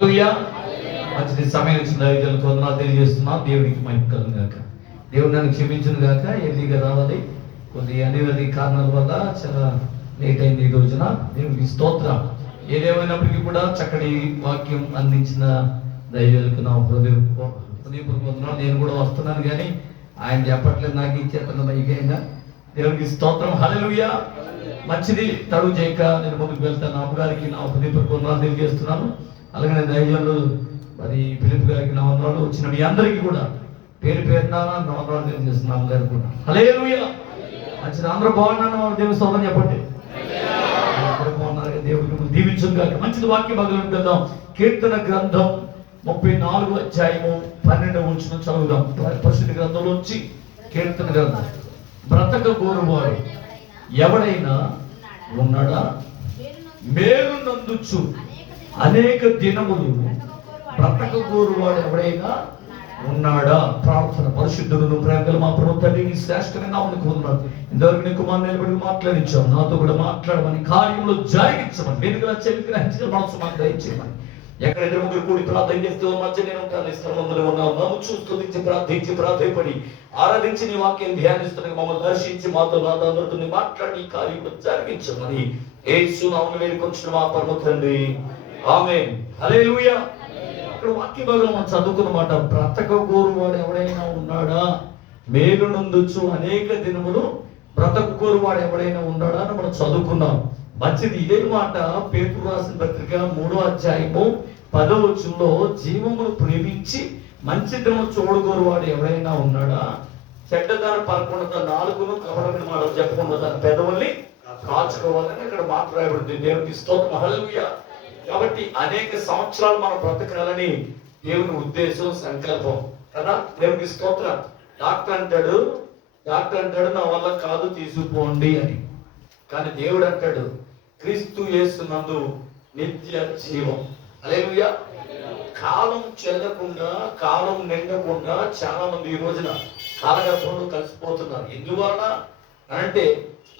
హల్లెలూయా. మంచిది సమయం ఇచ్చిన దైవజనులకు వందనాలు తెలియజేస్తున్నా. దేవునికి మహిమ కలుగును గాక. దేవుడు నన్ను క్షమించును గాక. ఎర్లీగా రావాలి, కొన్ని అనివార్య కారణాల వల్ల చాలా లేట్ అయింది ఈ రోజున. దేవునికి స్తోత్రం. ఏదేమైనప్పటికీ కూడా చక్కటి వాక్యం అందించిన దైవజనులకు నా హృదయపూర్వక వందనాలు. నేను కూడా వస్తున్నాను కానీ ఆయన చెప్పట్లేదు, నాకు ఇచ్చేస్తున్న మైకైనా. దేవునికి స్తోత్రం. హల్లెలూయా. మంచిది, తడువు చేయక నేను ముందుకు వెళ్తాను. అమ్మగారికి నా హృదయపూర్వక వందనాలు తెలియజేస్తున్నాను. అలాగే దైవజనులు మరి ఫిలిప్ గారికి నా వందనాలు. వచ్చిన మీ అందరికీ కూడా పేరు పేరున నా వందనాలు తెలియజేస్తున్నాను. అమ్మగారికి కూడా హల్లెలూయా. మంచిది, అందరూ బాగున్నాను. దేవుని స్తోత్రం చెప్పండి. అందరూ బాగున్నారు. దేవుడికి దీవించును గాక. మంచిది, వాక్య భాగంలోకి వెళ్దాం. కీర్తన గ్రంథం 34వ అధ్యాయము 12వ వచనం చదువుదాం. పరిశుద్ధ గ్రంథంలోంచి కీర్తన గ్రంథం. బ్రతక కోరువాడు ఎవడైనా ఉన్నాడా? మేలు నందుచు అనేక దినములు బ్రతక కోరువాడు ఎవడైనా ఉన్నాడా? ప్రార్థన. పరిశుద్ధులను ప్రేమగల మా ప్రభు తండ్రి, నీ శ్రేష్టమైన నామమునకు వందనాలు. ఇంతవరకు నీ కుమారుని నిలబడి మాట్లాడించావు. నాతో కూడా మాట్లాడమని, కార్యంలో జరిగించమని, వెనుకల చెవి గ్రహించిన మనసు మాకు దయచేయమని. ఎక్కడ ఇద్దరు ముగ్గురు కూడి ప్రార్థన చేస్తూ మధ్య నేను ఉంటాను. స్థలంలో ఉన్నావు. నన్ను చూస్తూ ప్రార్థించి ప్రార్థపడి ఆరాధించి నీ వాక్యం ధ్యానిస్తున్న మమ్మల్ని దర్శించి మాతో నాతో మాట్లాడి కార్యంలో జరిగించమని యేసు నామమున వేడుకొంచున్న మా పరమ తండ్రి, ఆమేన్. హల్లెలూయా. అక్కడ వాక్య భాగంలో మనం చదువుకున్న మాట, బ్రతక కోరువాడు ఎవడైనా ఉన్నాడా? మేలు నందుచు అనేక దినములు బ్రతక కోరువాడు ఎవడైనా ఉన్నాడా అని మనం చదువుకున్నాం. మంచిది. ఇదే మాట పేతురు రాసిన పత్రిక 3వ అధ్యాయము 10వ వచనంలో, జీవమును ప్రేమించి మంచి దినము చూడగోరువాడు ఎవడైనా ఉన్నాడా? చెడ్డదాన్ని పలకుండా నాలుగును కవడమైన మాట చెప్పకుండా తన పెదవుల్ని కాచుకోవాలని ఇక్కడ మాట్లాడబడింది. దేవునికి స్తోత్రం. హల్లెలూయా. కాబట్టి అనేక సంవత్సరాలు మనం బ్రతకాలని దేవుని ఉద్దేశం, సంకల్పం కదా. దేవునికి స్తోత్రం. డాక్టర్ అంటాడు నా వల్ల కాదు, తీసుకుపోండి అని. కానీ దేవుడు అంటాడు, క్రీస్తు యేసునందు నిత్య జీవం. హల్లెలూయా. కాలం చెల్లకుండా, కాలం నిండకుండా చాలా మంది ఈ రోజున కాలగర్భంలో కలిసిపోతున్నారు. ఎందువలన అంటే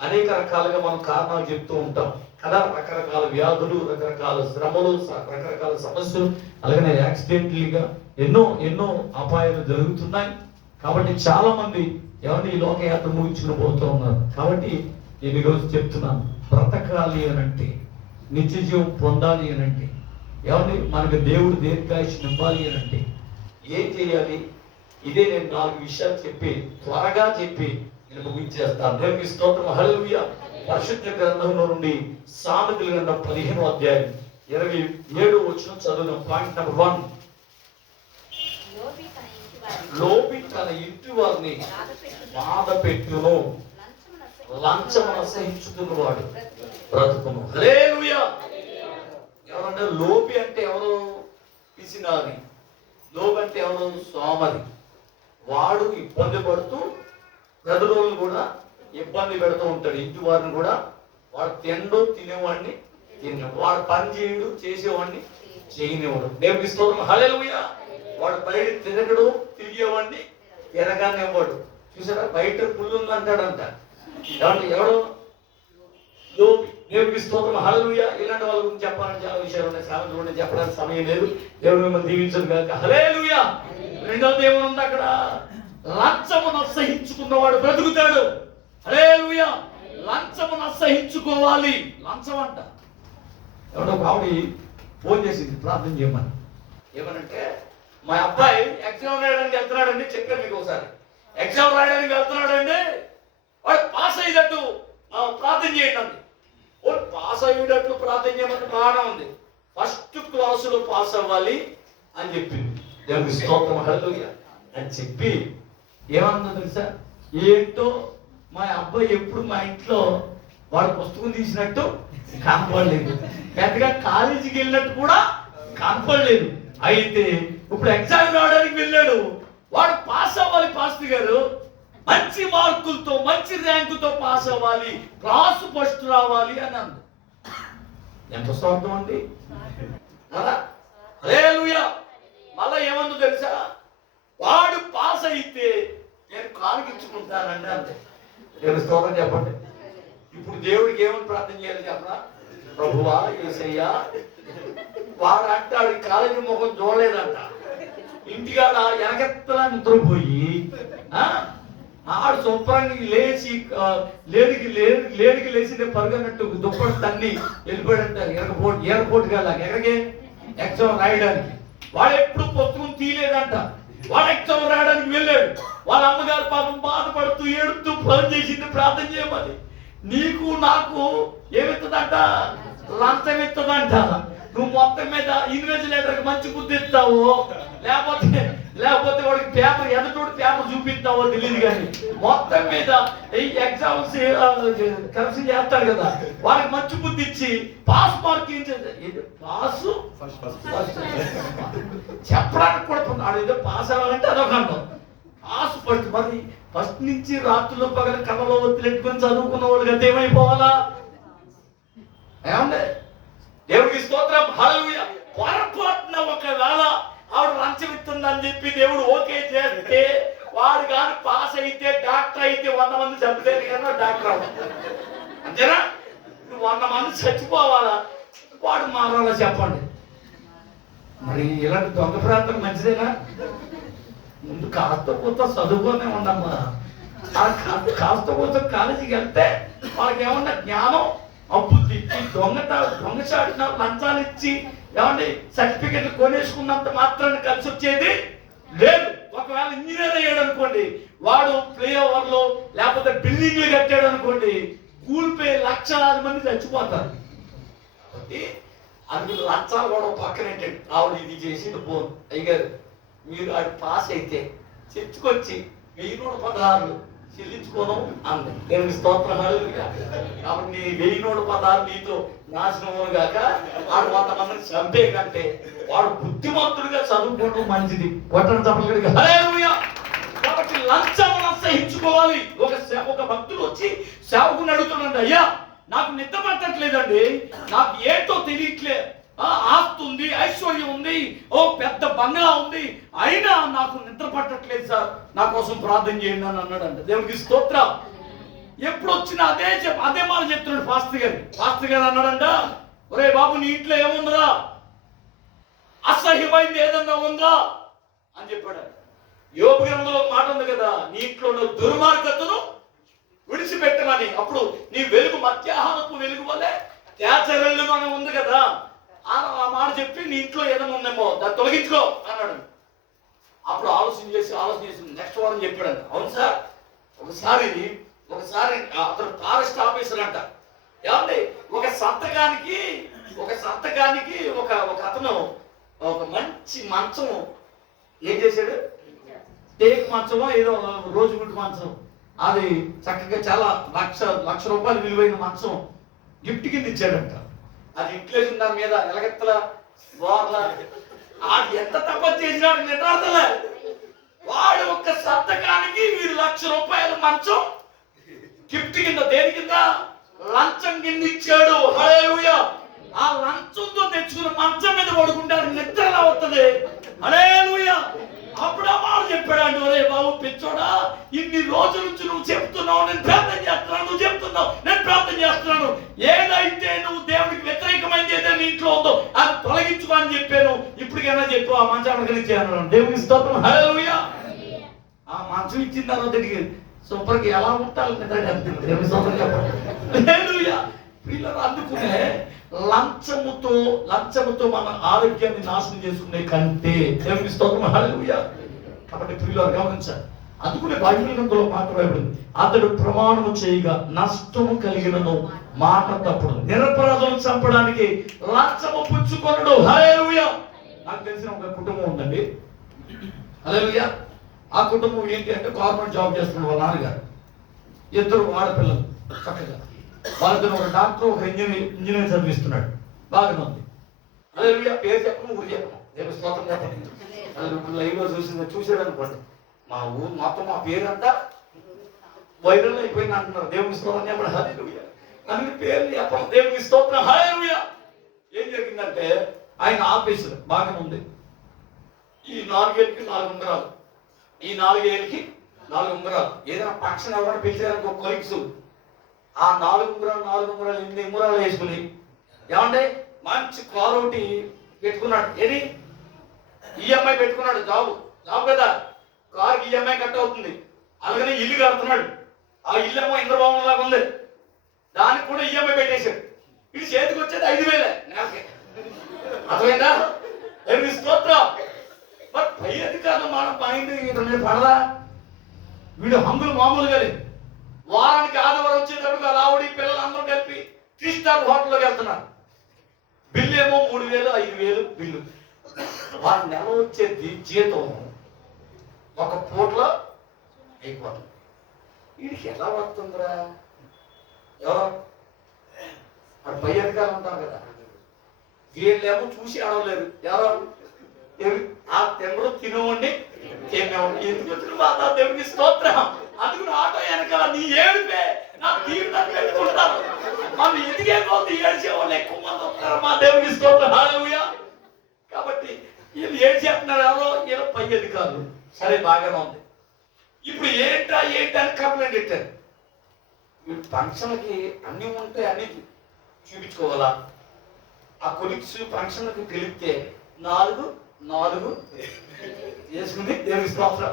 అనేక రకాలుగా మనం కారణాలు చెప్తూ ఉంటాం కదా. రకరకాల వ్యాధులు, రకరకాల శ్రమలు, రకరకాల సమస్యలు, అలాగే యాక్సిడెంట్లీగా ఎన్నో అపాయాలు జరుగుతున్నాయి. కాబట్టి చాలా మంది ఎవరిని ఈ లోకయాత్ర ముగించుకుని పోతూ ఉన్నారు. కాబట్టి నేను ఈరోజు చెప్తున్నాను, బ్రతకాలి అనంటే, నిత్య జీవం పొందాలి అనంటే, ఎవరిని మనకు దేవుడు దీర్ఘాయుష్యం ఇవ్వాలి అనంటే ఏం చేయాలి? ఇదే నేను 4 విషయాలు చెప్పి త్వరగా చెప్పి నేను ముగించేస్తాను. దేవునికి స్తోత్రం. హల్లెలూయా. పరిశుద్ధ గ్రంథంలో నుండి సామెతల గ్రంథం 15వ అధ్యాయం 27వ వచనం చదువుదాం. Point number 1. లోబి తన ఇంటి వారిని బాధ పెట్టును, లంచమును అసహించుకున్నవాడు బ్రతుకును. హల్లెలూయా. ఎవరంటే లోబి అంటే ఎవరు? పిసినారి. లోబి అంటే ఎవరు? సోమరి. వాడు ఇబ్బంది పడుతూ ప్రజలను కూడా ఇబ్బంది పెడుతూ ఉంటాడు. ఇంటి వారిని కూడా. వాడు తినేవాడిని వాడు పని చేయడు, చేసేవాడిని చేయనివాడు. దేవునికి స్తోత్రం. హల్లెలూయా. వాడు బయట తిరగడు, తిరిగేవాడిని తిరగనివ్వడు. చూసారా, బయట పుల్లు ఉందంటాడంట. ఎవడు? లోబి. దేవునికి స్తోత్రం. హల్లెలూయా. ఇలాంటి వాళ్ళ గురించి చెప్పాలని చాలా విషయాలు ఉన్నాయి. సామెతలు చెప్పడానికి సమయం లేదు. దేవుడు మిమ్మల్ని దీవించదు కాక. హల్లెలూయా. రెండవ దేవుడు ఉంది అక్కడ, లంచమును అసహించుకున్నవాడు బ్రతుకుతాడు. హల్లెలూయా. లంచమును అసహించుకోవాలి. లంచం అంట. ఎవడో ఆవిడ ఫోన్ చేసింది ప్రార్థన చేయమని. ఏమనంటే, మా అబ్బాయి ఎగ్జామ్ రాయడానికి వెళ్తున్నాడండి. చెప్పాను మీకు ఒకసారి. ఎగ్జామ్ రాయడానికి వెళ్తున్నాడండి, వాడు పాస్ అయ్యేటట్టు ప్రార్థన చేయండి అంది. వాడు పాస్ అయ్యేటట్లు ప్రార్థన చేయమని బాగానే ఉంది. ఫస్ట్ క్లాసులో పాస్ అవ్వాలి అని చెప్పింది. దేవునికి స్తోత్రం. హల్లెలూయా అని చెప్పి ఏమన్నా తెలుసా, ఏంటో మా అబ్బాయి ఎప్పుడు మా ఇంట్లో వాడు పుస్తకం తీసినట్టు కనపడలేదు, పెద్దగా కాలేజీకి వెళ్ళినట్టు కూడా కనపడలేదు. అయితే ఇప్పుడు ఎగ్జామ్ రావడానికి వెళ్ళాడు. వాడు పాస్ అవ్వాలి పాస్టర్ గారు, మంచి మార్కులతో మంచి ర్యాంకుతో పాస్ అవ్వాలి, క్లాసు ఫస్ట్ రావాలి అని అంది. ఎంత స్వార్థం అండి. హల్లెలూయా. మళ్ళా ఏమందో తెలుసా, వాడు పాస్ అయితే నేను కానుకించుకుంటానండి అంతే. నేను స్తోత్రం చెప్పండి. ఇప్పుడు దేవుడికి ఏమని ప్రార్థన చేయాలి చెప్పరా? ప్రభువా యేసయ్యా, వాడు అంటాడు కాలేజీ ముఖం చూడలేదంట. ఇంటికాడ ఎనకెత్తలా నిద్రపోయి ఆడు శుభ్రంగా లేచి లేడికి లేచి పరుగన్నట్టు దుప్పటి తన్ని వెళ్ళిపోయాడంట. ఎయిర్పోర్ట్కి వెళ్ళాక ఎక్కడికి ఎగ్జామ్ రాయడానికి. వాడు ఎప్పుడు పొత్తుకుని తీయలేదంట. వాడు ఎగ్జామ్ రాయడానికి వెళ్ళాడు. వాళ్ళ అమ్మగారు పాపం బాధపడుతూ ఏడుతూ ఫోన్ చేసింది ప్రార్థన చేయమని. నీకు నాకు ఏమిస్తుందంట? లంచం ఇస్తుందంట. నువ్వు మొత్తం మీద ఇన్వెస్టిగేటర్కి మంచి బుద్ధి ఇస్తావు, లేకపోతే వాడికి పేపర్ ఎదుటోడు పేపర్ చూపిస్తావో తెలియదు. కానీ మొత్తం మీద ఈ ఎగ్జామ్స్ కరెక్షన్ చేస్తాడు కదా, వాడికి మంచి బుద్ధి ఇచ్చి పాస్ మార్క్ పాసు చెప్పడానికి కూడా వాడు ఏదో పాస్ అవ్వాలంటే అదొక అంటాం. Pass first. మరి ఫస్ట్ నుంచి రాత్రులు పగల కళ్ళలో ఒత్తిలెట్టుకుని చదువుకున్న వాళ్ళు గత ఏమైపోవాలా? ఏమండి? దేవుడికి స్తోత్రం. హల్లెలూయా. పొరపాటున ఒకవేళ ఆవిడ లంచం ఇస్తుందని చెప్పి దేవుడు ఓకే చేస్తే వాడు కానీ పాస్ అయితే డాక్టర్ అయితే 100 మంది చంపుతారు కదా డాక్టర్ అవుతాడు. అంతేనా? 100 మంది చచ్చిపోవాలా? వాడు మారాలా చెప్పండి? మరి ఇలాంటి దొంగ ప్రాంతం మంచిదేనా? ముందు కాస్త కొంత చదువుకోనే ఉండమ్మా. కాస్త కొంత కాలేజీకి వెళ్తే వాళ్ళకి ఏమన్నా జ్ఞానం అబ్బుద్ది. దొంగచాడిన లంచాలు ఇచ్చి ఏమంటే సర్టిఫికెట్లు కొనేసుకున్నంత మాత్రాన్ని కలిసి వచ్చేది లేదు. ఒకవేళ ఇంజనీర్ అయ్యాడు అనుకోండి, వాడు ఫ్లైఓవర్లో లేకపోతే బిల్డింగ్లు కట్టాడు అనుకోండి, కూలిపోయి లక్షలాది మంది చచ్చిపోతారు. అది లంచాలు కూడా పక్కనేంటండి. ఆవిడ ఇది చేసి పోను అయ్యారు మీరు ఆడు పాస్ అయితే చర్చకొచ్చి 1016 చెల్లించుకోను అంది. దేవుని స్తోత్రం. కాబట్టి నీ 1016 నీతో నాశనం గాక వాడు 100 మందిని చంపే కంటే వాడు బుద్ధిమంతుడిగా చదువుకోవడం మంచిది. కొట్టడం తప్పలేదు. హల్లెలూయా. కాబట్టి లంచం సహించుకోవాలి. ఒక భక్తుడు వచ్చి సేవకుని అడుగుతున్నాడు, అయ్యా నాకు నిద్ర పట్టట్లేదండి, నాకు ఏంటో తెలియట్లే, ఆస్తి ఉంది, ఐశ్వర్యం ఉంది, ఓ పెద్ద బంగ్లా ఉంది, అయినా నాకు నిద్ర పట్టట్లేదు సార్, నా కోసం ప్రార్థన చేయండి అని అన్నాడంట. దేవుడికి స్తోత్రం. ఎప్పుడు వచ్చినా అదే మాట చెప్తున్నాడు పాస్టర్ గారు అన్నాడంట, ఒరే బాబు నీ ఇంట్లో ఏముందా, అసహ్యమైంది ఏదన్నా ఉందా అని చెప్పాడు. యోబు గ్రంథంలో మాట ఉంది కదా, నీ ఇంట్లో దుర్మార్గతను విడిచిపెట్టమని. అప్పుడు నీ వెలుగు మధ్యాహ్నపు వెలుగు వల్లే తేజరెల్లు అని ఉంది కదా, ఆ మాట చెప్పి నీ ఇంట్లో ఏదైనా ఉందేమో దాన్ని తొలగించుకో అన్నాడు. అప్పుడు ఆలోచన చేసి నెక్స్ట్ వారం చెప్పాడంట, అవును సార్ ఒకసారి అతను ఫారెస్ట్ ఆఫీసర్ అంట. ఏమండి ఒక సంతకానికి ఒక అతను ఒక మంచి మంచం ఏం చేశాడు, టేక్ మంచమో ఏదో రోజు గుడ్డు మంచం, అది చక్కగా చాలా లక్ష రూపాయలు విలువైన మంచం గిఫ్ట్ కింద ఇచ్చాడంట. అది ఇంట్లో దాని మీద ఎలగెత్తల బోర్ల ఆడు ఎంత తప్ప చేసినాడు నిద్రార్థలే. వాడు ఒక సంతకానికి వీడు 1,00,000 రూపాయల మంచం గిఫ్ట్ కింద, దేని కింద, లంచం కింద ఇచ్చాడు. హల్లెలూయా. ఆ లంచంతో తెచ్చుకున్న మంచం మీద పడుకుంటారు, నిద్ర ఎలా వస్తుంది? హల్లెలూయా. అప్పుడు అమ్మాడు చెప్పాడు, ఒరే బాబు పిచ్చోడా, ఇన్ని రోజుల నుంచి నువ్వు చెప్తున్నావు నేను ప్రార్థన చేస్తున్నాను, నువ్వు చెప్తున్నావు నేను ప్రార్థన చేస్తున్నాను, ఏదైతే నువ్వు దేవుడికి వ్యతిరేకమైంది ఏదైనా ఇంట్లో ఉందో అది తొలగించుకో అని చెప్పాను, ఇప్పటికైనా చెప్పు ఆ మంచాన్ని కలిసి అన్నాను. దేవునికి స్తోత్రం. హల్లెలూయా. ఆ మంచం ఇచ్చిన తర్వాత సూపర్కి ఎలా ఉంటారు నిద్ర. దేవుని స్తోత్రం చెప్పండి. హల్లెలూయా. పిల్లలు అందుకునే లంచముతో మన ఆరోగ్యాన్ని నాశనం చేసుకునే కంటే దేవుని స్తోత్రం. హల్లెలూయా. కాబట్టి పిల్లలు గమనించాలి. అందుకునే బైబిల్ గ్రంథంలో మాట రాయబడింది, అతడు ప్రమాణము చేయగా నష్టము కలిగినను మాట తప్పుడు, నిరపరాధులను చంపడానికి లంచము పుచ్చుకొనడు. హల్లెలూయా. నాకు తెలిసిన ఒక కుటుంబం ఉందండి. హల్లెలూయా. ఆ కుటుంబం ఏంటి అంటే గవర్నమెంట్ జాబ్ చేస్తున్న వాళ్ళ నాన్నగారు, 2 ఆడపిల్లలు, చక్కగా వాళ్ళతో ఒక డాక్టర్ ఒక ఇంజనీర్ చదివిస్తున్నాడు, బాగానే ఉంది. హల్లెలూయా. పేరు చెప్పను, ఊరు చెప్పను. దేవుని స్తోత్రం చెప్పండి. లైవ్లో చూసాడు అనుకోండి, మా ఊరు మొత్తం మా పేరంతా వైరల్ అయిపోయింది అంటున్నారు. దేవుని స్తోత్రం చెప్పండి. హల్లెలూయా. అన్ని పేర్లు చెప్పడం. దేవుని స్తోత్రం. హల్లెలూయా. ఏం జరిగిందంటే ఆయన ఆఫీసు బాగానే ఉంది. ఈ 4 ఏళ్ళకి 4 ఉంగరాలు, ఈ 4 ఏళ్ళకి 4 ఉంగరాలు. ఏదైనా ఫంక్షన్ ఎవరైనా పిలిచారనుకో కొలీగ్స్, ఆ 4 ఉంగరాలు 8 ఉంగరాలు వేసుకుని ఏమంటే మంచి కారు ఒకటి పెట్టుకున్నాడు. ఏది ఈఎంఐ పెట్టుకున్నాడు, జాబ్ కదా, కారుకి ఈఎంఐ కట్ అవుతుంది. అలాగనే ఇల్లు కడుతున్నాడు, ఆ ఇల్లు ఏమో ఇంద్రభవనం లాగా ఉంది, దానికి కూడా ఈఎంఐ పెట్టేశాడు. ఇది చేతికి వచ్చేది 5,000 నెలకి. అర్థమైందా? దేవుని స్తోత్రం. మరి పై అధికారులు మనం పైన ఇతని పడదా? వీడు హంగులు మామూలుగా లేదు. వారానికి ఆదివారం వచ్చేటప్పుడు రావుడి పిల్లలు అందరూ కలిపి 3 స్టార్ హోటల్లోకి వెళ్తున్నారు. బిల్లు ఏమో 3,000 5,000 బిల్లు. వారి నెల వచ్చేది జీతం ఒక పూటలో అయిపోతుంది. వీడికి ఎలా వస్తుందిరా? ఎవరో అటు పై అధికారులు ఉంటారు కదా, వీళ్ళేమో చూసి ఆడవలేరు. ఎవరో ఆ తినరు తినవండి తినేవాడు. ఎందుకు వచ్చిన బాధ? దేవునికి స్తోత్రం. అందుకు ఆటో వెనకాల నీ ఏడుపే నా తీర్థం పెట్టుకుంటారు. మనం ఎదిగే కొద్ది ఏడ్చేవాళ్ళు ఎక్కువ మంది వస్తారు. మా దేవునికి స్తోత్రం. హల్లెలూయా. కాబట్టి వీళ్ళు ఏడు చెప్తున్నారు, ఎవరో వీళ్ళు పై అధికారులు. సరే, బాగానే ఉంది. ఇప్పుడు ఏంటి అని కంప్లైంట్ పెట్టారు. వీళ్ళు ఫంక్షన్కి అన్నీ ఉంటే అన్నీ చూపించుకోవాలా? ఆ కొలిక్స్ ఫంక్షన్కి పిలిస్తే 4 వేసుకుంది. దేవుని స్తోత్రం.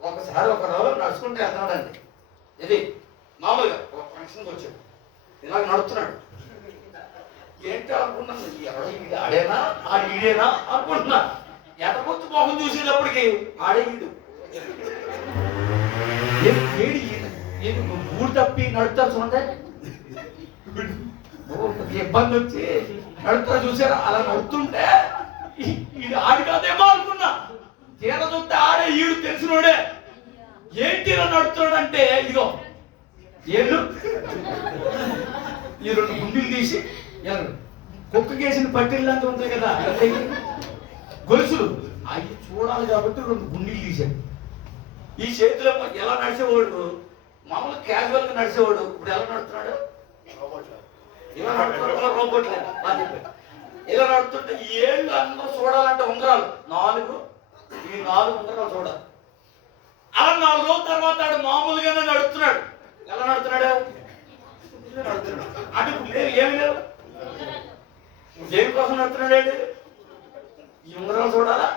ఒకసారి ఒకరు నడుచుకుంటే వెళ్తున్నాడండి. ఇది మామూలుగా ఒక ఫంక్షన్కి వచ్చాడు, ఇలాగ నడుస్తున్నాడు. ఏంటి అనుకున్నాను, ఎవడో ఈడు ఆడేనా ఈడేనా అనుకుంటున్నా. ఎటకొచ్చి మొహం చూసేటప్పటికి ఆడే ఈడు. ఏడు ఊరు తప్పి నడుస్తారు చూడండి, ఇబ్బంది వచ్చి నడుస్తారు చూసారా? అలా నడుతుంటే ఈడు ఆడి కాదేమో అనుకున్నా. తీర చూస్తే ఆడే ఈడు తెలిసినోడే. ఏంటి ఇలా నడుతున్నాడు అంటే, ఇదిగో ఏళ్ళు ఈ 2 గుండీలు తీసి కుక్కకేసిన పట్టీలు లాంటి ఉంటాయి కదా గొలుసులు, అవి చూడాలి కాబట్టి 2 గుండీలు తీశాడు. ఈ చేతిలో ఎలా నడిచేవాడు? మామూలు క్యాజువల్ గా నడిచేవాడు. ఇప్పుడు ఎలా నడుతున్నాడు? ఇలా నడుతున్నాడు, రోబోట్లే అని చెప్పాడు. ఇలా నడుతుంటే ఈ ఏళ్ళు అందరూ చూడాలంటే ఉంగరాలు 4 ఉంగరాలు చూడాలి. అలా 4 రోజుల తర్వాత ఆడు మామూలుగానే నడుస్తున్నాడు. ఎలా నడుతున్నాడు? అంటే లేవు, ఏమి లేవు. దేని కోసం నడుతున్నాడు? ఈ ఉంగరాలు చూడాలా,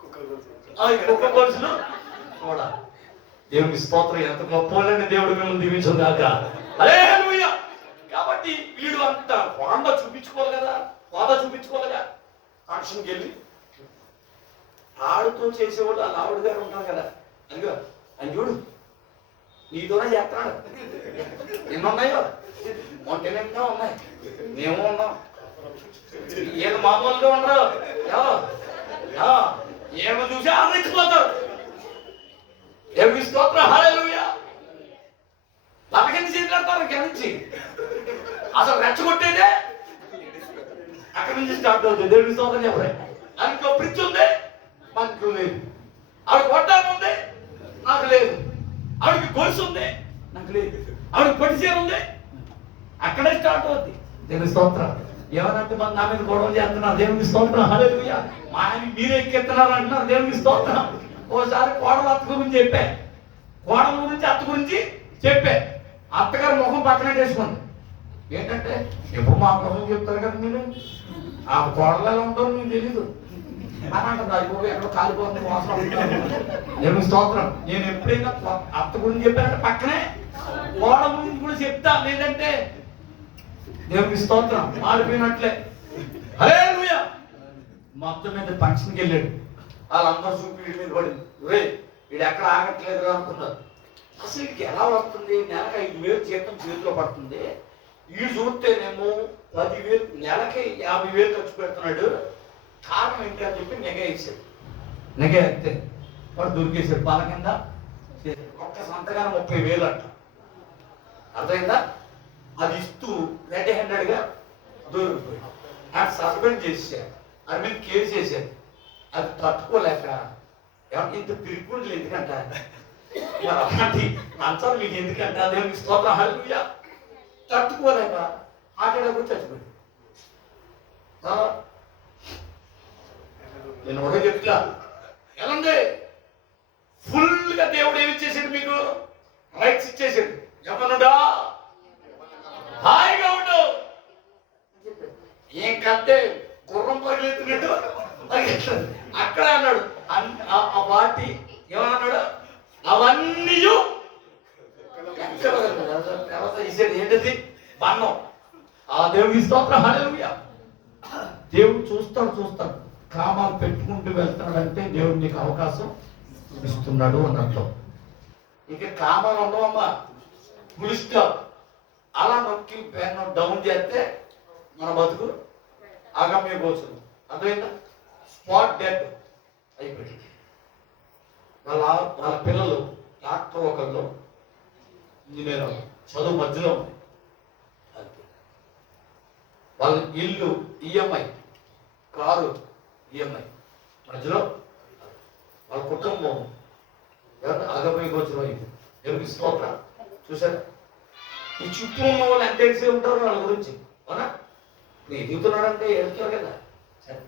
కుక్క గొలుసులు చూడాలి. దేవుని స్తోత్రం. ఎంత గొప్పలని దేవుడు మిమ్మల్ని దీవించదు కాక. హల్లెలూయా. కాబట్టి వీడు అంత హోదా చూపించుకోవాలి కదా. ఫంక్షన్కి వెళ్ళి ఆడుతో చేసేవాడు ఆ లావుడు గారు ఉంటారు కదా, అదిగో అని చూడు నీతోనే చేస్తున్నాడు. ఎన్నున్నాయో? 108 ఉన్నాయి. మేము ఉన్నాం. ఏదో మామూలుగా ఉండరు. ఏమో చూసి ఆదరించిపోతారు. దేవుని స్తోత్రం. హల్లెలూయా. పలకని చేతులాడతారు. గమనించి అసలు రెచ్చగొట్టేదే అక్కడి నుంచి స్టార్ట్ అవుతుంది. దేవుని స్తోత్రం చెప్పలే. అందుకో ప్రిచ్ ఉంది, మనకు లేదు. ఆవిడ కొట్టాను ఉంది, నాకు లేదు. ఆవిడకి గొలుసు ఉంది, నాకు లేదు. ఆవిడ పొట్టి చీర ఉంది, అక్కడే స్టార్ట్ అవుతుంది. దేవుని స్తోత్రం. ఏమనంటే మన నా మీద గొడవలు చేస్తున్నారు. దేవుని స్తోత్రం. హల్లెలూయా. మా ఆయన మీరే ఎక్కెత్తున్నారు అంటున్నారు. దేవుని స్తోత్రం. ఓసారి కోడలు అత్త గురించి చెప్పా, కోడల గురించి అత్త గురించి చెప్పా. అత్తగారు ముఖం పక్కనే వేసుకుంది. ఏంటంటే ఎప్పుడు మా కోసం చెప్తారు కదా మీరు, ఆ కోడలు ఎలా ఉంటారో మీకు తెలీదు అని అంటుంది. అది ఎక్కడో కాలిపోతుంది వాసన. దేవుని స్తోత్రం. నేను ఎప్పుడైనా అత్త గురించి చెప్పానంటే పక్కనే కోడల గురించి కూడా చెప్తా. లేదంటే దేవుని స్తోత్రం మారిపోయినట్లే. హల్లెలూయా. మొత్తం మీద ఫంక్షన్కి వెళ్ళాడు. వాళ్ళందరూ చూపి వీడి మీద పడింది. వీడు ఎక్కడ ఆగట్లేదు అనుకున్నారు. అసలు వీడికి ఎలా వస్తుంది? నెలకు 5,000 జీతం చేతిలో పడుతుంది. వీడు చూస్తేనేమో 10,000, నెలకి 50,000 ఖర్చు పెడుతున్నాడు. కారణం ఏంటి అని చెప్పి నెగ వేసాడు. నెగ ఎత్తే వాడు దొరికేసాడు. పాల కింద ఒక్క సంతకాన్ని 30,000 అంట. అర్థమైందా? అది ఇస్తూ రెడ్ హ్యాండెడ్గా దొరికిపోయాడు. ఆయన సస్పెండ్ చేసేసాడు. అది మీద కేసు చేశాడు. అది తట్టుకోలేక ఇంత పిలుపుండలు ఎందుకంట, అలాంటి అంశాలు మీకు ఎందుకంట? దేవునికి స్తోత్రం. హల్లెలూయా. తట్టుకోలేక ఆటకు చచ్చిపోయాడు. నేను ఒకటే చెప్తా, ఎలాంటి ఫుల్గా దేవుడు ఏమి ఇచ్చేసాడు? మీకు రైట్స్ ఇచ్చేసాడు. ఏమన్నాడా? హాయిగా ఉండు. ఏం కంటే గుర్రం పరిగెత్తినట్టు అక్కడ అన్నాడు ఆ వాటి ఏమన్నాడు, అవన్నీ తర్వాత ఇచ్చేది ఏంటిది, బన్నం. ఆ దేవుడికి స్తోత్రం, హల్లెలూయా. దేవుడు చూస్తాడు కామాలు పెట్టుకుంటూ వెళ్తున్నాడంటే దేవుడు నీకు అవకాశం ఇస్తున్నాడు అని అర్థం. ఇక కామాలు ఉండవమ్మా, పులిస్టా అలా నొక్కి పెన్ను డౌన్ చేస్తే మన బతుకు ఆగమ్య గోచరం. అర్థమైందా? స్పాట్ డెడ్ అయిపోయింది. వాళ్ళ పిల్లలు డాక్టర్ ఒకళ్ళు, ఇంజనీర్ చదువు మధ్యలో ఉంది. వాళ్ళ ఇల్లు ఈఎంఐ, కారు ఈఎంఐ మధ్యలో, వాళ్ళ కుటుంబం ఆగమయ గోచరం అయింది. ఎవరికి స్తోత్రం. చూసారా? ఈ చుట్టూ ఉన్న వాళ్ళు ఎంత తెలిసి ఉంటారు వాళ్ళ గురించి, అవునా? ఇప్పుడు ఎదుగుతున్నాడంటే వెళ్తారు కదా. సరే,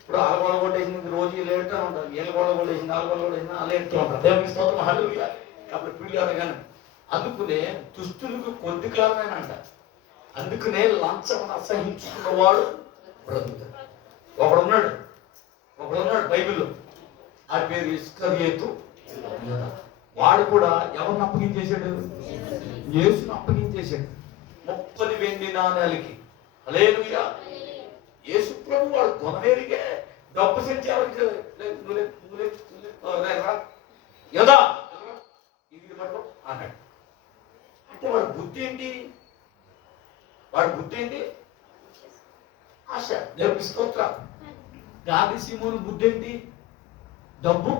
ఇప్పుడు ఆలగొల కొట్టేసింది రోజు వీళ్ళు ఏడుతూ ఉంటారు, వీళ్ళు గొడవ కొట్టేసింది, ఆలగొల కొట్టేసింది, వాళ్ళు ఏడుతూ ఉంటారు. దేవునికి స్తోత్రం, హల్లెలూయా. కాబట్టి పిల్లలు కానీ అందుకునే దుస్తులకు కొద్ది కాలమేనంట. అందుకనే లంచం అసహించుకున్నవాడు బ్రతుకుతాడు. ఒకడున్నాడు బైబిల్లో, ఆ పేరు ఇస్కరియోతు. వాడు కూడా ఎవరిని అప్పగించేశాడు? యేసుని అప్పగించేశాడు 30 వెండి నాణేలకి. హల్లెలూయా. యేసు ప్రభు వాడు కొనవేరిగే డబ్బు సంచి ఎవరికి యదా ఇది పట్టుకో అన్నాడు. అంటే వాడు బుద్ధి ఏంటి? ఆశ. దేవునికి స్తోత్రం. గాది సీమోను బుద్ధి ఏంటి? డబ్బు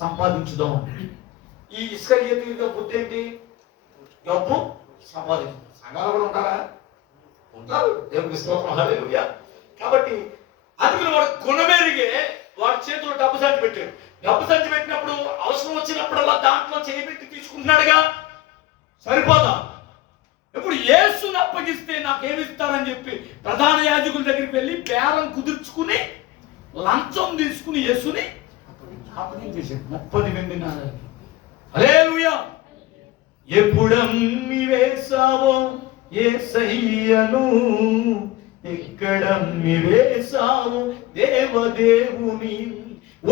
సంపాదించుదాం. ఈ ఇస్కరియోతు బుద్ధి ఏంటి? డబ్బు సంపాదించు. సంఘాలు కూడా ఉంటారు. దేవునికి స్తోత్రం, హల్లెలూయా. కాబట్టి అందుకని వాడు గుణమేరిగే వాడి చేతిలో డబ్బు సంచి పెట్టాడు. డబ్బు సంచి పెట్టినప్పుడు అవసరం వచ్చినప్పుడల్లా దాంట్లో చేపెట్టి తీసుకుంటున్నాడుగా, సరిపోదా? ఇప్పుడు యేసుని అప్పగిస్తే నాకేమిస్తారని చెప్పి ప్రధాన యాజకుల దగ్గరికి వెళ్ళి బేరం కుదుర్చుకుని లంచం తీసుకుని యేసుని అప్పగించేశాడు 30 వెండి నాణేలకి. హల్లెలూయా. ఎప్పుడమ్మి వేసావో యేసయ్యను, ఎక్కడమ్మి వేసావు దేవదేవుని,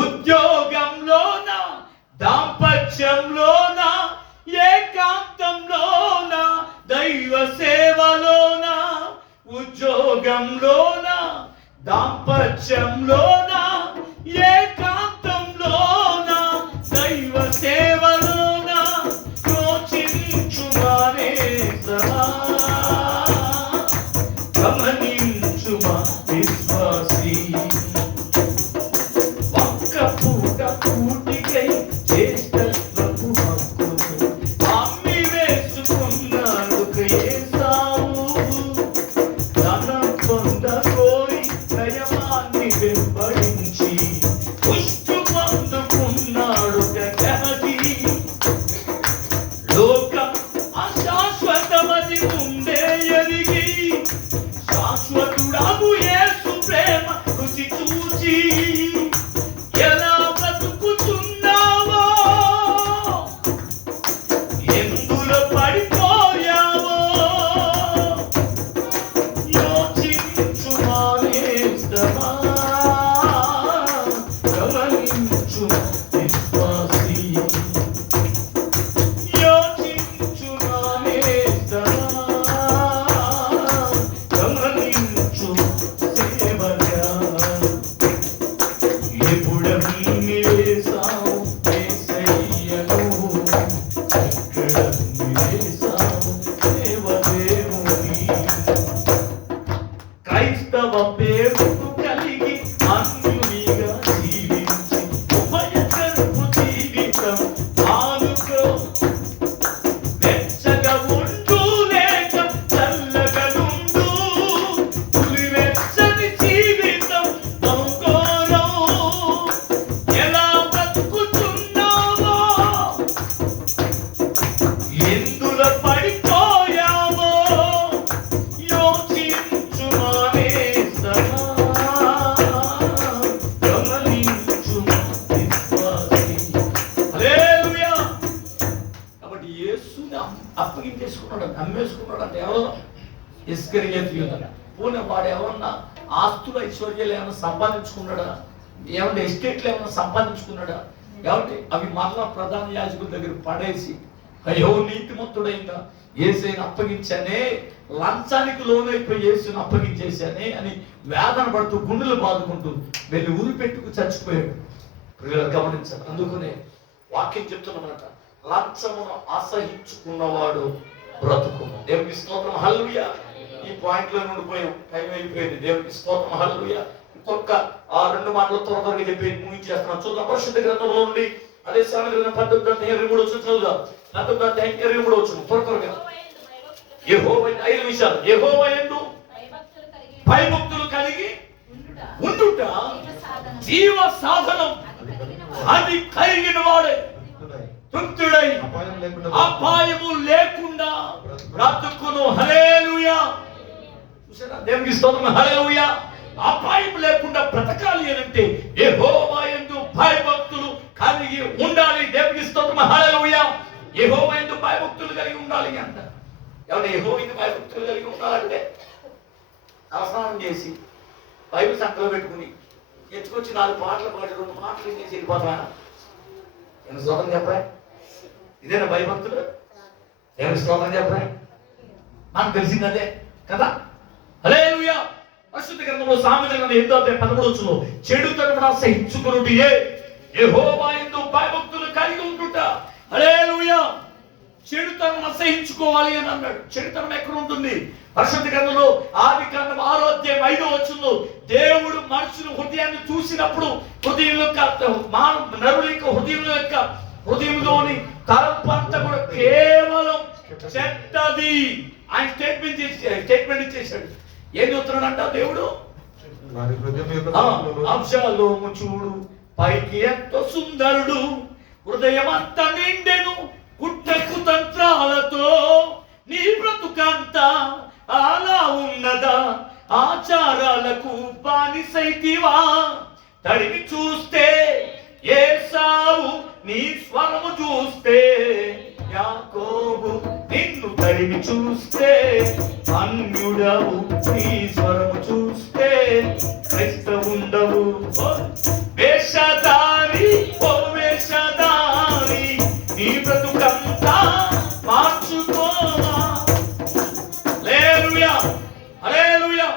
ఉద్యోగంలోన, దాంపత్యంలోన, ఏకాంతంలోన, దైవ సేవలోన, ఉద్యోగంలోన, దాంపత్యంలోన, ఏకాంతంలోన, దైవ సేవలోన యోచించుమానే గమనించుమా విశ్వాసి. ఒక్క పూట కూటికై చేష్టలకు హక్కును అమ్మి వేసుకున్నాడు ఏసావు. ధనం పొందకోరి నయమాన్ని వెంబడించి పుష్టి పొందుకున్నాడు గగతి. లోకం అశాశ్వతమది ముందే ఎరిగి, శాశ్వతుడగు యేసు ప్రేమ రుచి చూచి ఎలా బ్రతుకుతున్నావో, ఎందులో పడిపోయావో యోచించుమా నేస్తమా, గమనించుమా విశ్వాసి. యోచించుమా నేస్తమా, గమనించు సేవగా. ఎప్పుడమ్మి వేసావు యేసయ్యను, ఎక్కడమ్మి వేసావు దేవదేవుని. క్రైస్తవ పేరును కలిగి అన్యునిగా జీవించి ఉభయకరపు జీవితం ఆనుకో. వెచ్చగా ఉండు లేక చల్లగా నుండు, వెచ్చని జీవితం అనుకోను. ఎలా బ్రతుకుతున్నావో, ఎందులో పడిపోయావో యోచించుమా నేస్తమా, గమనించుమా విశ్వాసి. హల్లెలూయా. కాబట్టి యేసుని అప్పగించేసుకున్నాడు, నమ్మేసుకున్నాడు. అంటే ఎవరో ఇస్కరియోతు యూదా. పోనీ వాడు ఎవరన్నా ఆస్తులు ఐశ్వర్యాలు ఏమైనా సంపాదించుకున్నాడా? ఏమన్నా ఎస్టేట్లు ఏమైనా సంపాదించుకున్నాడా? ఏమంటే అవి మరలా ప్రధాన యాజకుల దగ్గర పడేసి, అయ్యో నీతిమంతుడైందా, యేసుని అప్పగించానే, లంచానికి లోనైపోయి యేసుని అప్పగించేశానే అని వేదన పడుతూ గుండెలు బాదుకుంటూ వెళ్ళి ఊరి పెట్టుకు చచ్చిపోయాడు. పిల్లలు గమనించాలి. అందుకనే వాక్యం చెప్తున్నమాట, లంచమును అసహించుకున్నవాడు బ్రతుకును. దేవునికి స్తోత్రం, హల్లెలూయా. ఈ పాయింట్ లో ఉండిపోయాం, టైం అయిపోయింది. దేవునికి స్తోత్రం, హల్లెలూయా. ఇంకొక 2 మాటలు త్వరగా చెప్పి ముగించేస్తున్నాం. చూద్దాం పరిశుద్ధ గ్రంథంలో నుండి అదే సామెతల గ్రంథం 18:23 చదువుగా. 18:23 త్వరగా. యెహోవా 5 విషయాలు. యెహోవా యందు భయభక్తులు కలిగి ఉండుట జీవ సాధనం, అది కలిగిన వాడే తృప్తుడై అపాయము లేకుండా బ్రతుకును. హల్లెలూయా. చూసారా? దేవునికి స్తోత్రం, హల్లెలూయా. అపాయం లేకుండా బ్రతకాలి అంటే యెహోవా యందు భయభక్తులు కలిగి ఉండాలి. దేవునికి స్తోత్రం, హల్లెలూయా. యెహోవా యందు భయభక్తులు కలిగి ఉండాలి అంట. ఎవరు యెహోవా యందు భయభక్తులు కలిగి ఉండాలంటే అవసరం చేసి బైబిల్ సంకలో పెట్టుకుని ఎత్తుకొచ్చి 4 పాటలు పాడి 2 మాటలు చేసి వెళ్ళిపోతా. ఏమైనా స్తోత్రం చెప్పరా? ఇదేనా భయభక్తులు? ఏమైనా స్తోత్రం చెప్పరా? మనకు తెలిసిందే కదా. హల్లెలూయా. పరిశుద్ధ గ్రంథంలో సామెతల గ్రంథం 8:13 చెడుతనమును అసహించుకొనుటయే యెహోవా యందు భయభక్తులు కలిగి ఉండుట. హల్లెలూయా. చెడుతనం అసహించుకోవాలి అని అన్నాడు. చెడుతనం ఎక్కడ ఉంటుంది? పరిశుద్ధ గ్రంథంలో ఆదికాండం 6:5 దేవుడు మనుషుల హృదయాన్ని చూసినప్పుడు నరుల యొక్క హృదయంలోని తలంపంతా కూడా కేవలం చెడ్డది ఆయన స్టేట్మెంట్ ఇచ్చేసాడు. ఏం చెప్తున్నాడంట దేవుడు? అబ్షాలోము చూడు పైకి ఎంతో సుందరుడు, హృదయం అంతా నిండెను కుట్రకు తంత్రాలతో, నీ బ్రతుకంతా అలా ఉన్నదా, ఆచారాలకు బానిసైతివా, తడిమి చూస్తే ఏసావు, నీ స్వరము చూస్తే యాకోబు, నిన్ను తడిమి చూస్తే అన్యుడవు, నీ స్వరము చూస్తే క్రైస్తవుండవు. వేషధారి ఓ వేషధారి, నీ బ్రతుకంతా మార్చుకోవా. హల్లెలూయా, హల్లెలూయా.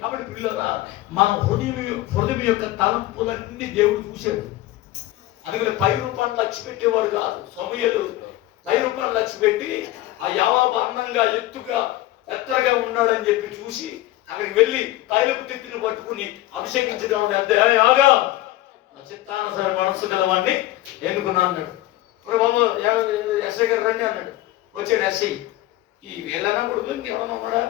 కాబట్టి పిల్లరా, మన హృదయం యొక్క తలంపులన్నీ దేవుడు చూశాడు. అందుకని 10 రూపాయలు లక్ష్య పెట్టేవాడు కాదు సమూయేలు. 10 రూపాయలు లక్ష్య పెట్టి ఆ యావాబు అందంగా ఎత్తుగా ఎత్తరగా ఉన్నాడని చెప్పి చూసి అక్కడికి వెళ్ళి తైలపు తిత్తిని పట్టుకుని అభిషేకించడం అంటే ఆగా చిత్తానుసార మనస్సు గలవాడిని ఎన్నుకున్నా అన్నాడు. ఇప్పుడు బాబు ఎస్ఐ గారు రండి అన్నాడు. వచ్చాడు ఎస్ఐ. ఈ వీళ్ళనా కొడుకు ఇంకెవరన్నా ఉన్నాడా?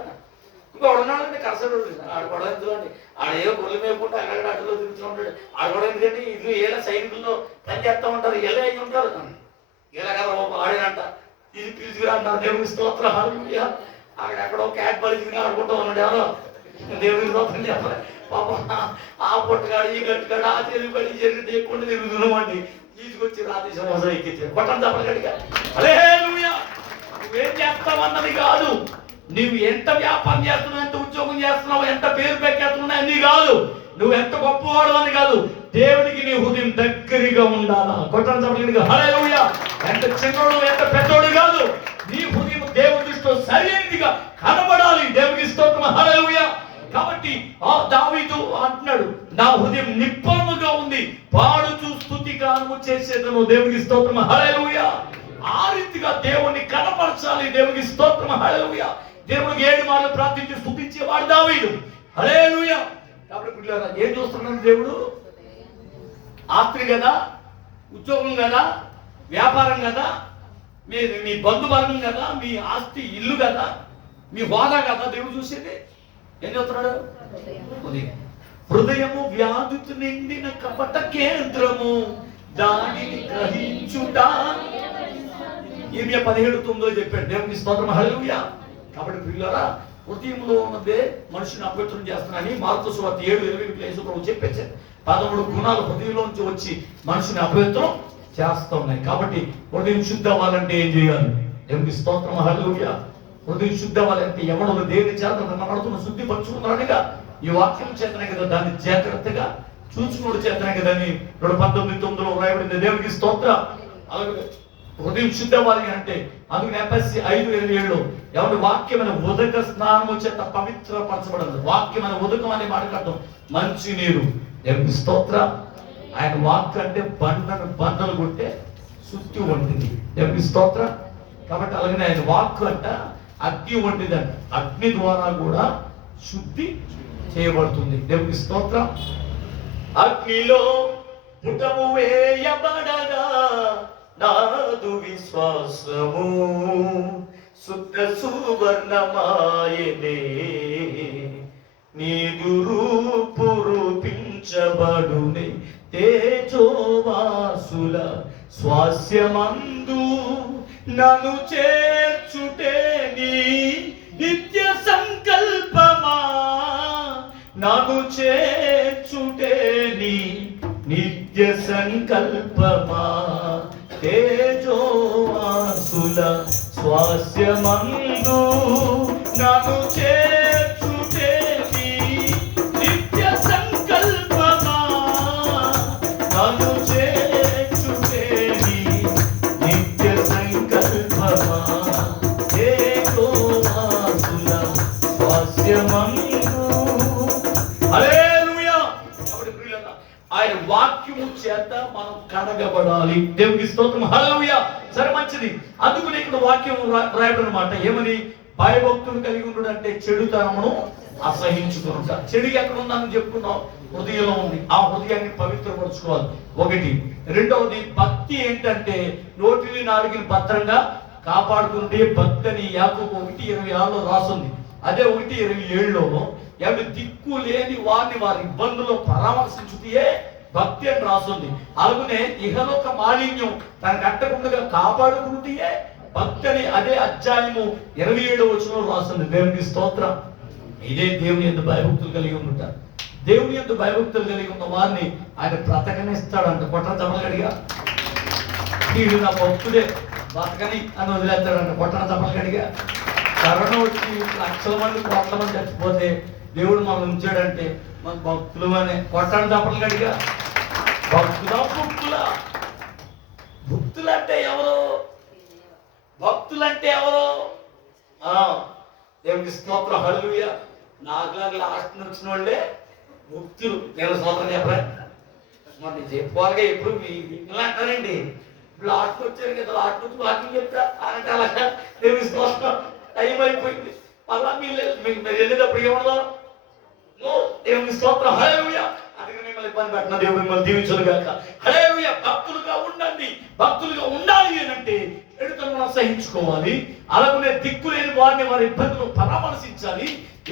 ఇంకొకడున్నాడంటే కరసడు ఆడు కూడా ఎందుకండి, ఆడేదో గొర్రెలు మేపుకుంటే అక్కడ అడ్డులో తిరుగుతూ ఉంటాడు. ఆడు కూడా ఎందుకంటే ఇల్లు ఏళ్ళ సైనికుల్లో పని చేస్తూ ఉంటారు, ఎలా అయి ఉంటారు. ఇలా కదా బాబు ఆడేనంట, ఇది పిలుచుకురా అంటారు. దేవుని స్తోత్రం, హల్లెలూయా. అక్కడెక్కడో క్యాట్ పలిచుకుని ఆడుకుంటూ ఉన్నాడు ఎవరో. దేవుని స్తోత్రం చెప్పాలి. పాప ఆ పొట్టగాడు ఈ గట్టుగాడు ఆ చెరువుగాడు ఈ చెరువు ఎక్కుండి తిరుగుతున్నామండి. తీసుకొచ్చి రాత్రి సమోసా ఎక్కించారు. పట్టం చెప్పగడిగా. హల్లెలూయా. నువ్వేం చేస్తావన్నది కాదు, నువ్వు ఎంత వ్యాపారం చేస్తున్నావు, ఎంత ఉద్యోగం చేస్తున్నావు, ఎంత పేరు పెట్టేస్తున్నావు అన్నీ కాదు, నువ్వు ఎంత గొప్పవాడు అని కాదు, దేవుడికి నీ హృదయం దగ్గరగా ఉండాలా. కొట్టం చెప్పగలిగా. హల్లెలూయా. ఎంత చిన్నోడు ఎంత పెద్దోడు కాదు, నీ హృదయం దేవుడి దృష్టిలో సరైనదిగా కనబడాలి. దేవుడికి స్తోత్రం, హల్లెలూయా. కాబట్టి దావీదు అంటున్నాడు, నా హృదయం నిప్పముగా ఉంది, పాడుచు స్తుతి గానము చేసేదను. దేవుడికి స్తోత్రం, హల్లెలూయా. ఆ రీతిగా దేవుణ్ణి కనపరచాలి. దేవుడికి స్తోత్రం, హల్లెలూయా. దేవుడికి 7 మార్లు ప్రార్థించి స్తుతించేవాడు దావీదు. హల్లెలూయా. కాబట్టి పిల్లరా, ఏం చూస్తున్నాడు దేవుడు? ఆస్తి కదా, ఉద్యోగం కదా, వ్యాపారం కదా, మీ బంధువర్గం కదా, మీ ఆస్తి ఇల్లు కదా, మీ హోదా కదా దేవుడు చూసేది. ఏం చెప్తున్నాడు? హృదయము వ్యాధితో నిండిన కపట కేంద్రము, దానిని గ్రహించుట. ఇర్మియా 17:9 చెప్పాడు. దేవునికి స్తోత్రం, హల్లెలూయా. కాబట్టి పిల్లరా, హృదయంలో ఉన్నదే మనిషిని అపవిత్రం చేస్తున్నాయని మార్కు సువార్త 7:20 చెప్పేశారు. 13 గుణాలు హృదయంలోంచి వచ్చి మనిషిని అపవిత్రం చేస్తూ ఉన్నాయి. కాబట్టి హృదయం శుద్ధి అవ్వాలంటే ఏం చేయాలి? దేవునికి స్తోత్రం, హల్లెలూయా. హృదయం శుద్ధి అవ్వాలంటే ఎవడో దేవుని చేత నడుతున్న శుద్ధి పంచుకున్నాడుగా ఈ వాక్యం చేతనే కదా దాన్ని జాగ్రత్తగా చూసుకోవడం చేతనే కదా అని 19:9 రాయబడింది. దేవునికి స్తోత్రం. అలాగే హృదయం శుద్ధవాలి అంటే అందుకని ఎఫెసీ 5:27 ఎవరి వాక్యమైన ఉదక స్నానము చేత పవిత్రపరచబడదు. వాక్యమైన ఉదకం అనే మాట్లాడటం మంచి నీరు. దేవునికి స్తోత్రం. ఆయన వాక్ అంటే బండలు కొట్టే శుద్ధి వంటిది. దేవునికి స్తోత్రం. కాబట్టి అలాగనే ఆయన వాక్ అంట అగ్ని వంటిది అంట. అగ్ని ద్వారా కూడా శుద్ధి చేయబడుతుంది. దేవునికి స్తోత్రం. అగ్నిలో పుటము వేయబడగా నాదు విశ్వాసము శుద్ధ సువర్ణమాయనే నీదు రూపు రూపించబడునే తేజోవాసుల స్వాస్యమందు నన్ను చేర్చుటే నీ నిత్య సంకల్పమా నన్ను చేర్చుటే నీ నిత్య సంకల్పమా తేజోవాసుల స్వాస్యమందు నన్ను చేర్చుటే నీ నిత్య సంకల్పమా నన్ను చేర్చుటే నీ నిత్య సంకల్పమా తేజోవాసుల స్వాస్యమందు. హల్లెలూయా. కాబట్టి ప్రియులారా ఆయన వాక్యము చేత మనం కడగబడాలి. దేవునికి స్తోత్రం. హల్లెలూయా. సరే మంచిది. అందుకని ఇక్కడ వాక్యం రాయబడిన మాట ఏమని? భయభక్తులు కలిగి ఉండడం అంటే చెడుతనమును అసహించుకునుట. చెడు ఎక్కడ ఉందని చెప్పుకున్నాం? హృదయంలో ఉంది. ఆ హృదయాన్ని పవిత్రపరచుకోవాలి. ఒకటి. రెండవది భక్తి ఏంటంటే నోటిని నాలుగుని భద్రంగా కాపాడుకుంటే భక్తి అని యాకోబు 1:26 రాస్తుంది. అదే 1:27 ఎవరి దిక్కు లేని వారిని వారి ఇబ్బందుల్లో పరామర్శించుటే భక్తి అని రాస్తుంది. అలాగనే ఇహలోక మాలిన్యం తనకు అట్టకుండా కాపాడుకుంటే భక్తి అని అదే అధ్యాయము 27 రాస్తుంది. దేవునికి స్తోత్రం. ఇదే దేవుని యందు భయభక్తులు కలిగి ఉంటారు. దేవుని యందు భయభక్తులు కలిగి ఉన్న వారిని ఆయన బ్రతకనిస్తాడంట. కొట్ట చపలగడిగా వీడు నా భక్తుడే బ్రతకని అని వదిలేస్తాడంట. కొట్టన చపలగడిగా కరోనా వచ్చి లక్షల మంది 1,00,000 మంది చచ్చిపోతే దేవుడు మనం ఉంచాడంటే మన భక్తులు అనే కొట్టని చపలగడిగా భక్తులా భక్తులా భక్తులంటే ఎవరు? భక్తులంటే ఎవరు? దేవునికి స్తోత్రం. హల్లెలూయా. నాకులాగా లాస్ట్ వచ్చిన వాళ్ళే భక్తులు. నేను స్తోత్రం చెప్పరా మరి చెప్పుకోవాలిగా. ఎప్పుడు మీరు అంటారండి ఇప్పుడు లాస్ట్ వచ్చారు కదా, లాస్ట్ వచ్చి వాకింగ్ చెప్తా అంటే అలాగా. దేవునికి స్తోత్రం. టైం అయిపోయింది. మళ్ళా మీరు వెళ్ళేటప్పుడు ఏమన్నా దేవునికి స్తోత్రం. హల్లెలూయా. అందుకని మిమ్మల్ని ఇబ్బంది పెట్టిన దేవుడు మిమ్మల్ని దీవించును గాక. హల్లెలూయా. భక్తులుగా ఉండండి. భక్తులుగా ఉండాలి అంటే ఎడుతను సహించుకోవాలి. అలాగనే దిక్కు లేని వారిని వారి ఇబ్బందులు పరామర్శించాలి.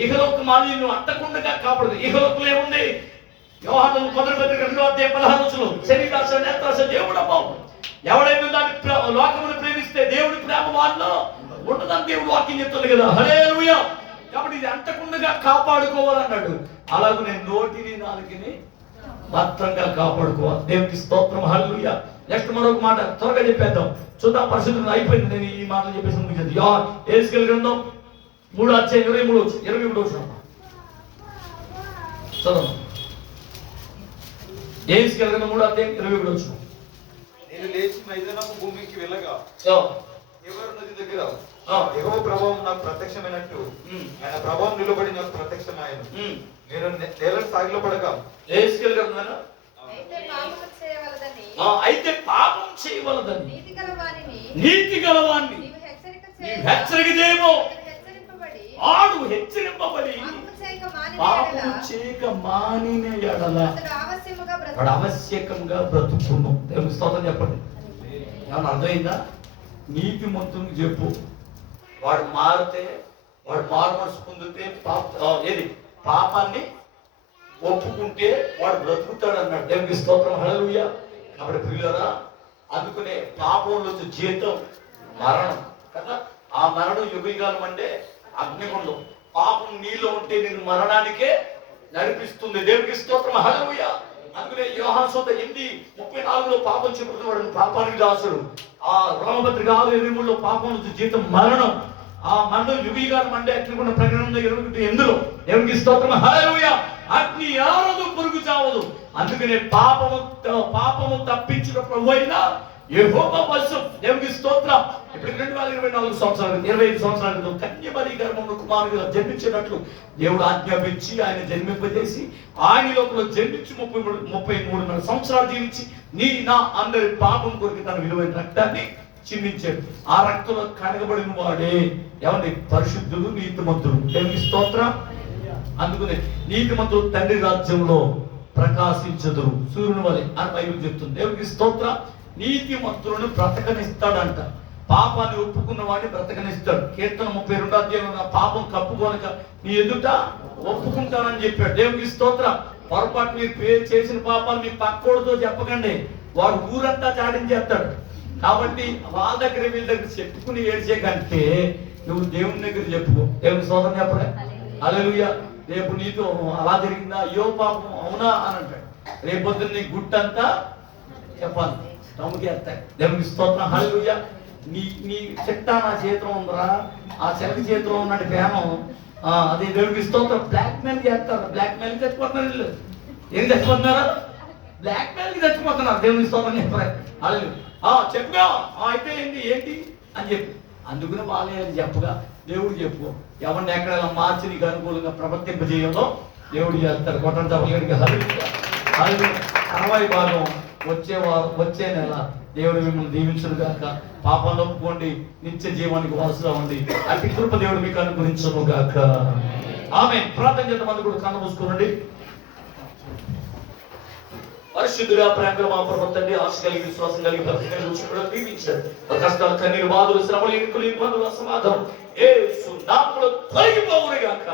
ఇహలోక మాలిన్యం అంటకుండా కాపాడు. ఇహలోకలు ఏముంది? యోహాను 1:16 శరీరాశ నేత్రాశ దేవుడమ్మో ఎవడైనా దాన్ని లోకమును ప్రేమిస్తే దేవుడి ప్రేమ వాళ్ళలో ఉండదని దేవుడు వాక్యం చెప్తుంది కదా. హల్లెలూయా. కాబట్టి ఇది అంటకుండా కాపాడుకోవాలన్నాడు. అలాగనే నోటిని నాలుకని భద్రంగా కాపాడుకోవాలి. దేవునికి స్తోత్రం. హల్లెలూయా. నెక్స్ట్ మరొక మాట త్వరగా చెప్పేద్దాం. చూద్దాం. పరిశుద్ధం అయిపోయింది. నేను ఈ మాటలు చెప్పేసి ముగించేది. యేసుకేలు గ్రంథం 3:23 చదవం. యేసుకేలు గ్రంథం 3:23 నేను లేచి మైదానపు భూమికి వెళ్ళగా ఎవరు నది దగ్గర యెహోవా ప్రభావం నాకు ప్రత్యక్షమైనట్టు ఆయన ప్రభావం నిలబడి నాకు ప్రత్యక్షమాయను. నేను నేలను సాగిలో పడగా యేసుకేలు గ్రంథం అయితే పాపం చేయవలదని నీతి గలవాన్ని హెచ్చరిక చేయము. ఆడు హెచ్చరింపబడి పాపం చేయక మానిన ఎడల వాడు ఆవశ్యకంగా బ్రతుకును. దేవునికి స్తోత్రం చెప్పండి. ఏమన్నా అర్థమైందా? నీతి మంతునికి చెప్పు. వాడు మారితే వాడు మారు మనసు పొందితే ఏది పాపాన్ని ఒప్పుకుంటే వాడు బ్రతుకుతాడు అన్నాడు. దేవునికి స్తోత్రం. హల్లెలూయా. కాబట్టి ప్రియులారా అందుకనే పాపంలో వచ్చే జీతం మరణం కదా. ఆ మరణం యుగయుగాలం అంటే అగ్నిగుండం. పాపం నీలో ఉంటే నేను మరణానికే నడిపిస్తుంది. దేవునికి స్తోత్రం. హల్లెలూయా. అందుకనే యోహాను సువార్త 8:34 పాపం చెబుతున్నాడు పాపానికి దాసుడు. ఆ రోమపత్రిక 6:23 పాపం నుంచి జీతం మరణం. ఆ మండు యుగిగాలు మండే అగ్ని కూడా ప్రకటన 21:8 దేవునికి స్తోత్రం. హల్లెలూయా. అగ్ని ఆరదు, పురుగు చావదు. అందుకనే పాపము తప్పించిన ప్రభువైన యెహోవా వశం. దేవునికి స్తోత్రం. ఇప్పుడు 2024 సంవత్సరాలు 25 సంవత్సరాలు కన్యమరి గర్భంలో కుమారుడుగా జన్మించినట్లు దేవుడు ఆజ్ఞాపించి ఆయన జన్మింపజేసి ఆయన లోపల జన్మించి 33 సంవత్సరాలు జీవించి నా అందరి పాపం కొరకు తన విలువైన రక్తాన్ని చిందించాడు. ఆ రక్తంలో కడగబడిన వాడే ఏమండి పరిశుద్ధుడు, నీతిమంతుడు. దేవునికి స్తోత్రం. అందుకనే నీతిమంతుడు తండ్రి రాజ్యంలో ప్రకాశించదురు సూర్యుని వలె అని బైబిల్ చెప్తుంది. దేవునికి స్తోత్రం. నీతిమంతులను బ్రతకనిస్తాడంట. పాపాన్ని ఒప్పుకున్న వాడిని బ్రతకనిస్తాడు. కీర్తన 32 పాపం కప్పుకోనక నీ ఎదుట ఒప్పుకుంటానని చెప్పాడు. దేవునికి స్తోత్రం. పొరపాటు మీరు చేసిన పాపాలు మీ పక్కోడితో చెప్పకండి, వాడు ఊరంతా చాటించేస్తాడు. కాబట్టి వాళ్ళ దగ్గర వీళ్ళ దగ్గర చెప్పుకుని ఏడ్చే కంటే నువ్వు దేవుని దగ్గర చెప్పుకో. దేవుని స్తోత్రం చెప్పలే. హల్లెలూయా. రేపు నీతో అలా జరిగిందా, అయ్యో పాపం అవునా అని అంటాడు. రేపొద్దున నీ గుట్టంతా చెప్పాలి, నమ్ముకేస్తాయి. దేవునికి స్తోత్రం. హల్లెలూయా. నీ చెట్ట నా చేతిలో ఉందరా, ఆ చెలక చేతిలో ఉన్నట్టు పేనం అదే దేవునికి స్తోత్రం. బ్లాక్ మెయిల్ చేస్తారు. బ్లాక్ మెయిల్ చచ్చిపోతున్నారు వీళ్ళు. ఏం చచ్చిపోతున్నారా? బ్లాక్ మెయిల్ కి చచ్చిపోతున్నారు. దేవునికి స్తోత్రం చెప్పరా. హల్లెలూయా. చెప్పుగా అయితే ఏంటి అని చెప్పి అందుకుని వాళ్ళే చెప్పగా దేవుడు చెప్పు. ఎవరిని ఎక్కడ మార్చి నీకు అనుకూలంగా ప్రవర్తింపజేయదో దేవుడు చేస్తాడు. కొట్టడం తప్పగడికి. హల్లెలూయా. హల్లెలూయా. 60 భాగం వచ్చే నెల దేవుడు మిమ్మల్ని దీవించును గాక. పాపాలు ఒప్పుకోండి, నిత్య జీవానికి వారసుగా ఉంది. అతి కృప దేవుడు మీకు అనుగ్రహించును గాక. ఆమేన్. ప్రార్థన చేద్దాం. మంది కూడా కన్ను మూసుకోనండి. పరిశుద్ధుడా, ప్రేమగా మా ప్రభుత్వ తండ్రి, ఆశ కలిగి విశ్వాసం కలిగి భక్తి కలిగి కూడా దీవించాడు. కష్టాలు, కన్నీరు, బాధలు, శ్రమలు, ఇరుకులు, ఇబ్బందులు, అసమాధానం యేసు నామములో తొలగిపోవును గాక.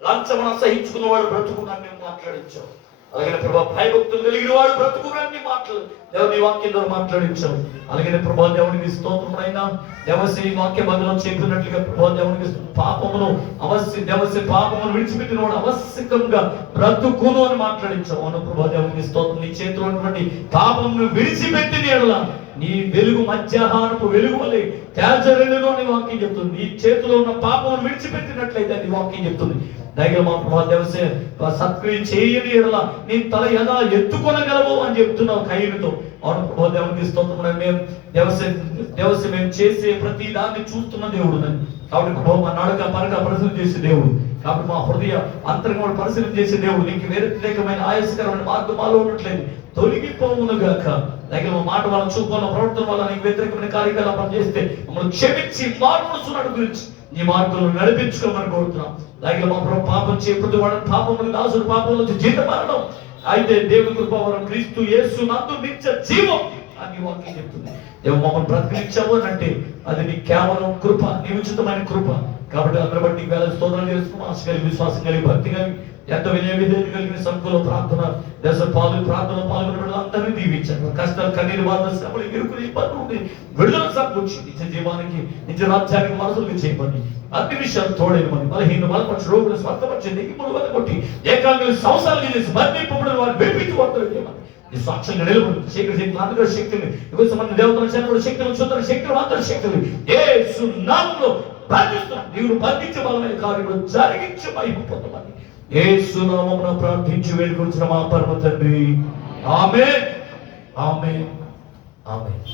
లంచమును సహించుకున్న వాడు బ్రతుకునని మాట్లాడించావు. అలాగే ప్రభా భయభక్తులు కలిగిన వాడు బ్రతుకునని దేవుని వాక్యం ద్వారా మాట్లాడించావు. అలాగే ప్రభా దేవునికి స్తోత్రం. అయినా దేవసి వాక్య బంధనం చెప్పినట్లుగా ప్రభా దేవునికి పాపమును దేవసి పాపమును విడిచిపెట్టిన వాడు అవశ్యకంగా బ్రతుకును అని మాట్లాడించావు. అవును ప్రభా దేవునికి స్తోత్రం. నీ చేతిలో ఉన్నటువంటి పాపమును విడిచిపెట్టిన ఎడల నీ వెలుగు మధ్యాహ్నపు వెలుగు వలె తేజరిల్లును అని వాక్యం చెప్తుంది. నీ చేతిలో ఉన్న పాపమును విడిచిపెట్టినట్లయితే అది వాక్యం చెప్తుంది. దయగా మా ప్రభా దేవసే సత్క్రియ చేయని ఎడల నీ తల ఎలా ఎత్తుకొనగలవు అని చెప్తున్నావు కయ్యతో. అవును ప్రభా దేవునికి స్తోత్రం. దేవసే మేము చేసే ప్రతి దాన్ని చూస్తున్న దేవుడు నన్ను. కాబట్టి ప్రభావ మా నడక పరక పరిశీలన చేసే దేవుడు. కాబట్టి మా హృదయ అంతరంగం పరిశీలన చేసే దేవుడు. నీకు వ్యతిరేకమైన ఆయాసకరమైన మార్గం మాలో ఉన్నట్లేదు, తొలగిపోవును గాక. దగ్గర మా మాట వల్ల, చూపు వల్ల, ప్రవర్తన వల్ల నీకు వ్యతిరేకమైన కార్యకలాపాలు చేస్తే మమ్మల్ని క్షమించి మార్పును గురించి నీ మార్గంలో నడిపించుకోమని కోరుతున్నాం. దగ్గర మా ప్రభు పాపం చేయకపోతే వాడు పాపములు దాసుడు పాపం నుంచి జీతం మారడం. అయితే దేవుని కృపవరం క్రీస్తు యేసు నందు నిత్య జీవం అని వాక్యం చెప్తుంది. దేవుడు మమ్మల్ని బ్రతికించావు అని అంటే అది నీ కేవలం కృప, నీ ఉచితమైన కృప. కాబట్టి అందరి బట్టి వేల స్తోత్రాలు చేసుకున్నాం. ఆశ కలిగి, విశ్వాసం కలిగి, భక్తి కలిగి, ఎంత వినయ కలిగిన సంకుల ప్రార్థన ప్రార్థనలో పాల్గొన అందరినీ దీవించారు. కష్టాలు, కన్నీరు, బాధలు, శ్రమలు, ఇరుకులు, ఇబ్బందులు విడుదల సమకూర్చి నిజ జీవానికి, నిజ రాజ్యానికి మనసులు చేయమని, అన్ని విషయాలు తోడేయమని, బలహీన బలపరిచి, రోగులు స్వస్థపరిచి, నెగ్గిములు వదకొట్టి, ఏకాంగులు సంవత్సరాలు చేసి బతికింపబడిన వారు విడిపించి వర్తలు చేయమని నీ సాక్ష్యంగా నిలబడి శక్తి అందరూ శక్తిని సంబంధ దేవతల శక్తులు, శక్తులు, శక్తులు, అందరి శక్తులు యేసు నామములో ప్రార్థిస్తున్నాం. దేవుడు బంధించే బలమైన కార్యములు జరిగించి మహిమ పొందమని యేసు నామమున ప్రార్థించి వేడుకొంచున్న మా పరమ తండ్రి. ఆమేన్, ఆమేన్, ఆమేన్.